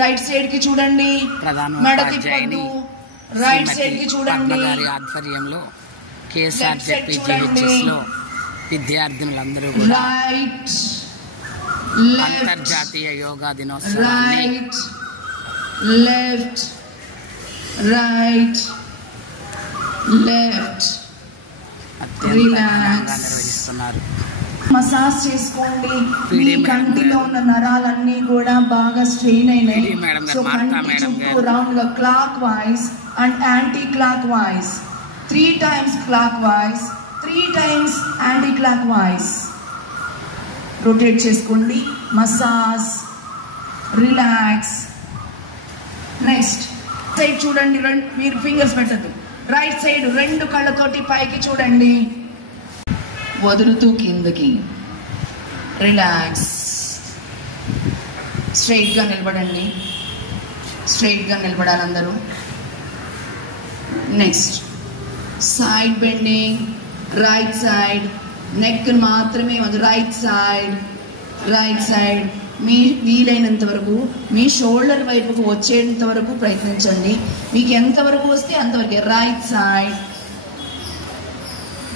Right side కి చూడండి, మెడ తిప్పొద్దు. రైట్ సైడ్ కి చూడండి. ఆధ్వర్యంలో కేఎస్ఆర్జెపి జిహెచ్ఎస్ లో విద్యార్థినులందరూ కూడా అంతర్జాతీయ యోగా దినోత్సవాన్ని రైట్ లెఫ్ట్ రైట్ లెఫ్ట్ అత్యంత ఘనంగా నిర్వహిస్తున్నారు. మసాజ్ చేసుకోండి. మీ కంటిలో ఉన్న నరాలన్నీ కూడా బాగా స్ట్రెయిన్ అయినాయి. సో కంటి చుట్టూ రౌండ్ గా clockwise and anti clock wise 3 times clock wise 3 times anticlockwise rotate చేసుకోండి. Massage, relax. నెక్స్ట్ సైడ్ చూడండి. మీరు ఫింగర్స్ పెట్టద్దు. రైట్ సైడ్ 2 కళ్ళతోటి పైకి చూడండి, వదులుతూ కిందకి. రిలాక్స్. స్ట్రైట్గా నిలబడండి. స్ట్రైట్గా నిలబడాలి అందరూ. Next side bending. Right side neck మాత్రమే రైట్ సైడ్. రైట్ సైడ్ మీ వీలైనంత వరకు మీ షోల్డర్ వైపుకు వచ్చేంత వరకు ప్రయత్నించండి. మీకు ఎంతవరకు వస్తే అంతవరకే. Right side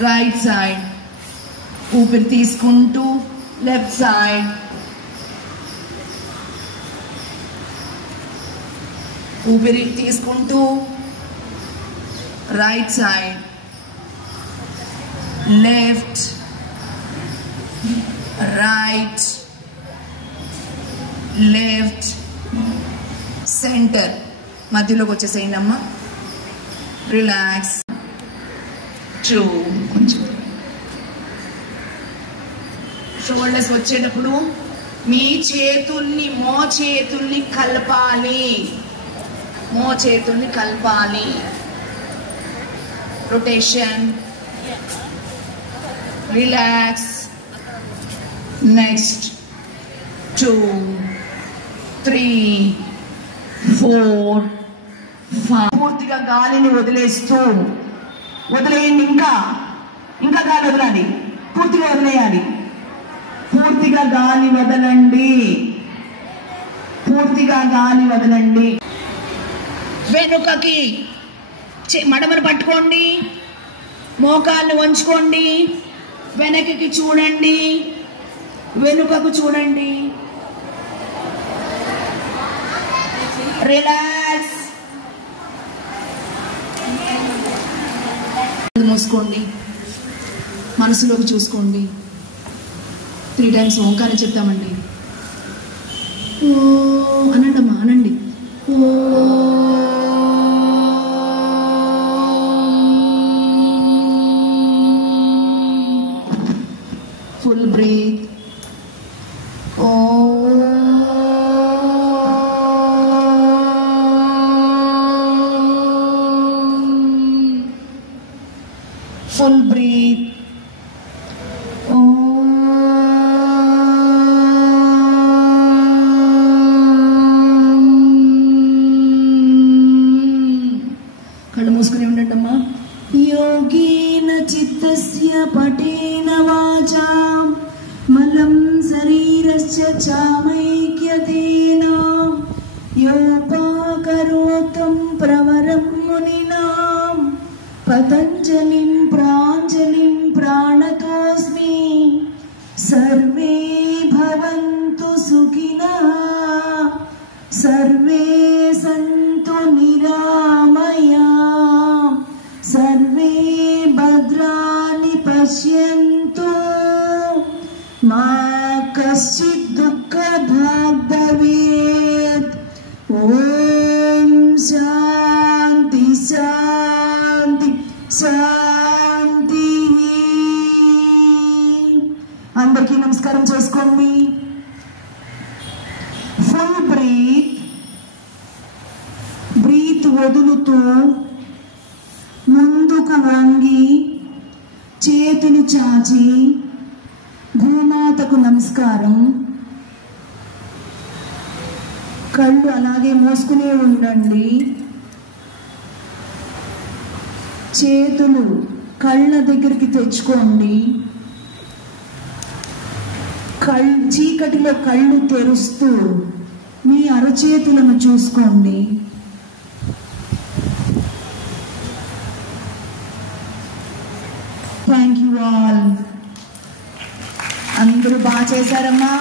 right side. ఊపిరి తీసుకుంటూ లెఫ్ట్ సైడ్. ఊపిరి తీసుకుంటూ right side. Left right left centre. మధ్యలోకి వచ్చేసేయండి అమ్మా. రిలాక్స్. కొంచెం షోల్డర్స్ వచ్చేటప్పుడు మీ చేతుల్ని మోచేతుల్ని కలపాలి. మోచేతుల్ని కలపాలి. రొటేషన్. రిలాక్స్. నెక్స్ట్ 2 3 4 5. పూర్తిగా గాలిని వదిలేస్తూ వదిలేయండి. ఇంకా గాలి వదలాలి. పూర్తిగా వదిలేయాలి. పూర్తిగా గాలి వదలండి. పూర్తిగా గాలి వదలండి. వెనుకకి మడమను పట్టుకోండి. మోకాళ్ళు వంచుకోండి. వెనకకి చూడండి. వెనుకకు చూడండి. రిలాక్స్. మూసుకోండి. మనసులోకి చూసుకోండి. 3 times ఓంకారం చెప్తామండి. ఓ అనండి అమ్మా, అనండి. Full breath. Full breath. కళ్ళు మూసుకుని ఉండండి అమ్మా. యోగేన చిత్తస్య పటేన వాచా మలం శరీరస్య చామైక్యతేన యోపాకరోతం ప్రవరం మునినాం పతంజలిం ప్రాంజలిం ప్రాణతోస్మి. సర్వే భవంతు సుఖినః సర్వే సంతు నిరామయా సర్వే భద్రాణి పశ్యంతు మా కశ్చిత్ దుఃఖభాగ్ భవేత్. ఓం శాంతి శాంతి శాంతి. అందరికీ నమస్కారం చేసుకోండి. Full breath. బ్రీత్ వదులుతూ ముందుకు వంగి చేతులు చాచి భూమాతకు నమస్కారం. కళ్ళు అలాగే మూసుకునే ఉండండి. చేతులు కళ్ళ దగ్గరికి తెచ్చుకోండి. చీకటిలో కళ్ళు తెరుస్తూ మీ అరచేతులను చూసుకోండి. Thank you all. అందరూ బాగా చేశారమ్మా,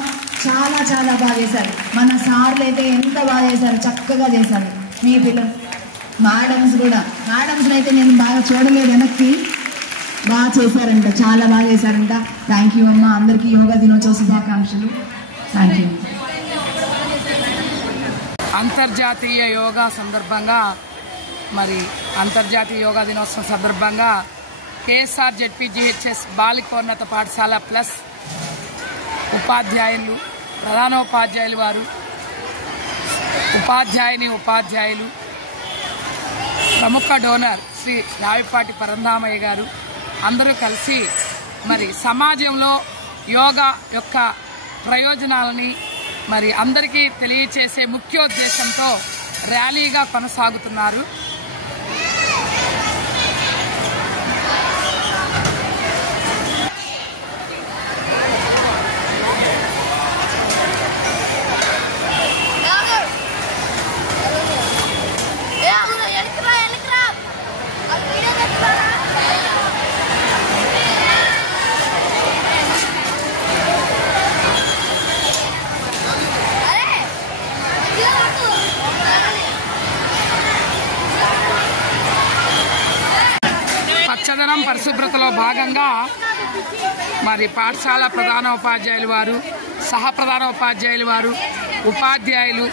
చాలా చాలా బాగా చేశారు. మన సార్లు అయితే ఎంత బాగా చేశారు, చక్కగా చేశారు. మీ పిల్లలు మేడమ్స్ కూడా, మేడమ్స్ అయితే నేను బాగా చూడలేదు, వెనక్కి బాగా చేశారంట, చాలా బాగా చేశారంట. థ్యాంక్ యూ అమ్మా. అందరికీ యోగా దినోత్సవ శుభాకాంక్షలు. Thank you. అంతర్జాతీయ యోగా సందర్భంగా అంతర్జాతీయ యోగా దినోత్సవం సందర్భంగా కేఎస్ఆర్ జెడ్పీజీహెచ్ఎస్ బాలికోన్నత పాఠశాల ప్లస్ ఉపాధ్యాయులు, ప్రధానోపాధ్యాయులు వారు, ఉపాధ్యాయులు, ప్రముఖ డోనర్ శ్రీ రావిపాటి పరంధామయ్య గారు అందరూ కలిసి సమాజంలో యోగా యొక్క ప్రయోజనాలని అందరికీ తెలియచేసే ముఖ్యోద్దేశంతో ర్యాలీగా కొనసాగుతున్నారు. పచ్చదనం పరిశుభ్రతలో భాగంగా పాఠశాల ప్రధానోపాధ్యాయులు వారు, సహప్రధానోపాధ్యాయులు వారు, ఉపాధ్యాయులు,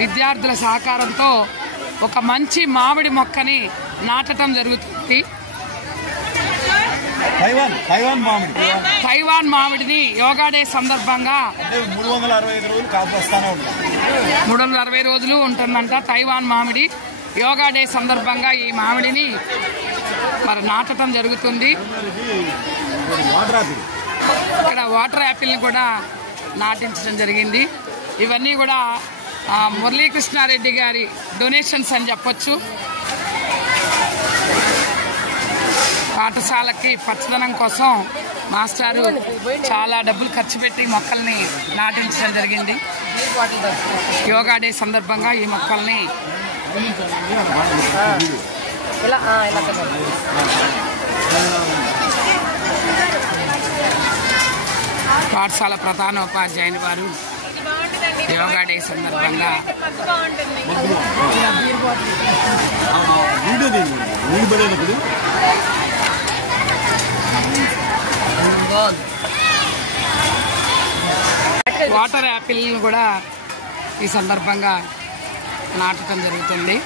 విద్యార్థుల సహకారంతో ఒక మంచి మామిడి మొక్కని నాటడం జరుగుతుంది. తైవాన్ మామిడిని యోగా డే సందర్భంగా 365 రోజులు ఉంటుందంట. తైవాన్ మామిడి యోగా డే సందర్భంగా ఈ మామిడిని నాటడం జరుగుతుంది. ఇక్కడ వాటర్ యాపిల్ని కూడా నాటించడం జరిగింది. ఇవన్నీ కూడా మురళీకృష్ణారెడ్డి గారి డొనేషన్స్ అని చెప్పొచ్చు. పాఠశాలకి పచ్చదనం కోసం మాస్టారు చాలా డబ్బులు ఖర్చు పెట్టి మొక్కల్ని నాటించడం జరిగింది. యోగా డే సందర్భంగా ఈ మొక్కల్ని పాఠశాల ప్రధానోపాధ్యాయుని వారు యోగా డే సందర్భంగా వాటర్ యాపిల్ కూడా ఈ సందర్భంగా నాటడం జరుగుతుంది.